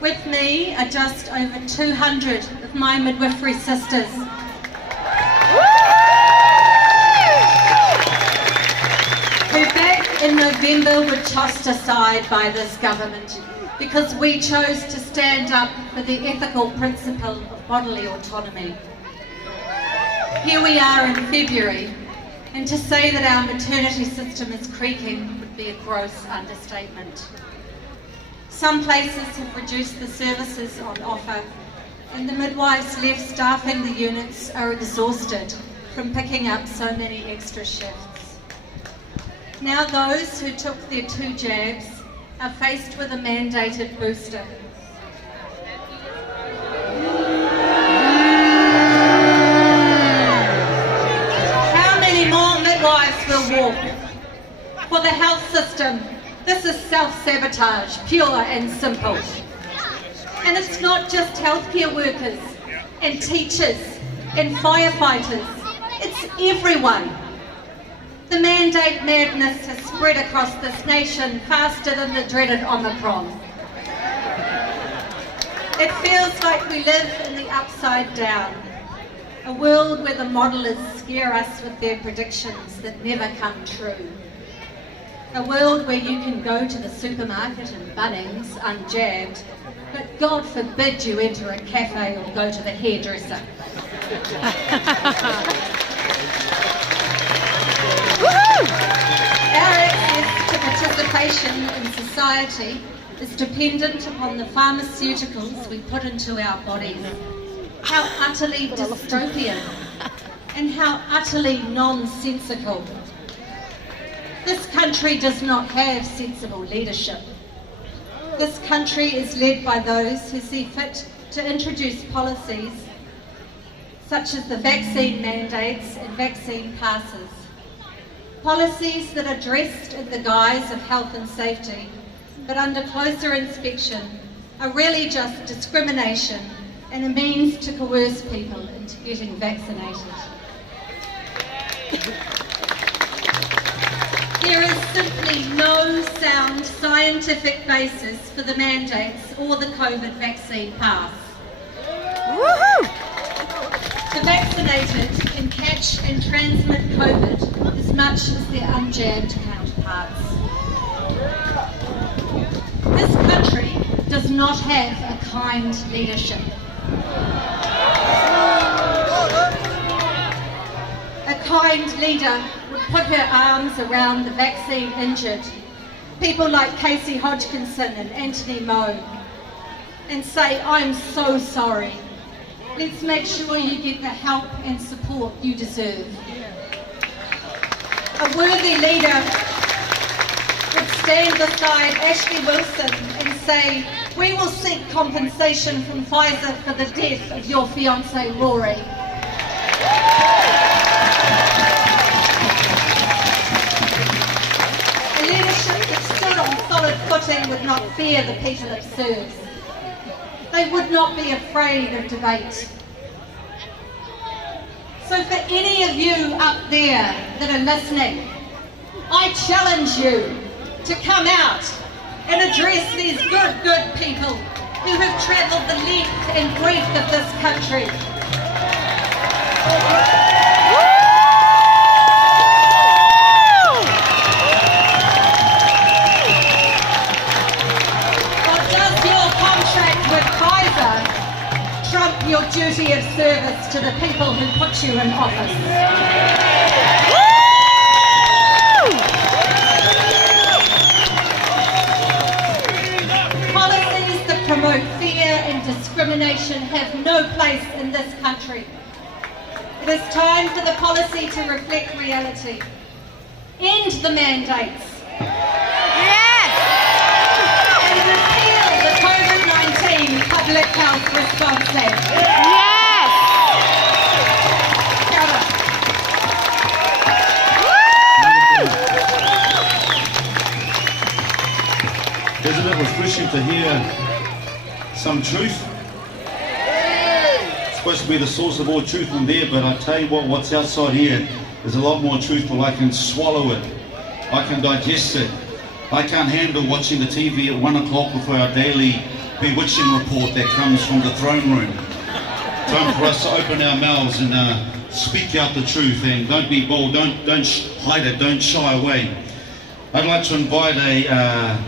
With me are just over 200 of my midwifery sisters. Who back in November were tossed aside by this government because we chose to stand up for the ethical principle of bodily autonomy. Here we are in February, and to say that our maternity system is creaking would be a gross understatement. Some places have reduced the services on offer, and the midwives left staffing the units are exhausted from picking up so many extra shifts. Now those who took their 2 jabs are faced with a mandated booster. How many more midwives will walk? For the health system, this is self-sabotage, pure and simple. And it's not just healthcare workers and teachers and firefighters, it's everyone. The mandate madness has spread across this nation faster than the dreaded Omicron. It feels like we live in the upside down, a world where the modelers scare us with their predictions that never come true. A world where you can go to the supermarket and Bunnings unjabbed, but God forbid you enter a cafe or go to the hairdresser. Our access to participation in society is dependent upon the pharmaceuticals we put into our bodies. How utterly dystopian and how utterly nonsensical. This country does not have sensible leadership. This country is led by those who see fit to introduce policies such as the vaccine mandates and vaccine passes. Policies that are dressed in the guise of health and safety, but under closer inspection are really just discrimination and a means to coerce people into getting vaccinated. There is simply no sound scientific basis for the mandates or the COVID vaccine pass. The vaccinated can catch and transmit COVID as much as their unjabbed counterparts. This country does not have a kind leadership. A kind leader would put her arms around the vaccine injured, people like Casey Hodgkinson and Anthony Moe, and say, I'm so sorry. Let's make sure you get the help and support you deserve. A worthy leader would stand beside Ashley Wilson and say, we will seek compensation from Pfizer for the death of your fiancé Rory. A leadership that stood on solid footing would not fear the people it serves. They would not be afraid of debate. So for any of you up there that are listening, I challenge you to come out and address these good people who have travelled the length and breadth of this country. Your duty of service to the people who put you in office. Policies that promote fear and discrimination have no place in this country. It is time for the policy to reflect reality. End the mandates. And repeal the COVID-19 Public Health Response Act. Isn't it refreshing to hear some truth? It's supposed to be the source of all truth in there, but I tell you what, what's outside here is a lot more truthful. I can swallow it. I can digest it. I can't handle watching the TV at 1 o'clock before our daily bewitching report that comes from the throne room. Time for us to open our mouths and speak out the truth, and don't be bold, don't hide it, don't shy away. I'd like to invite a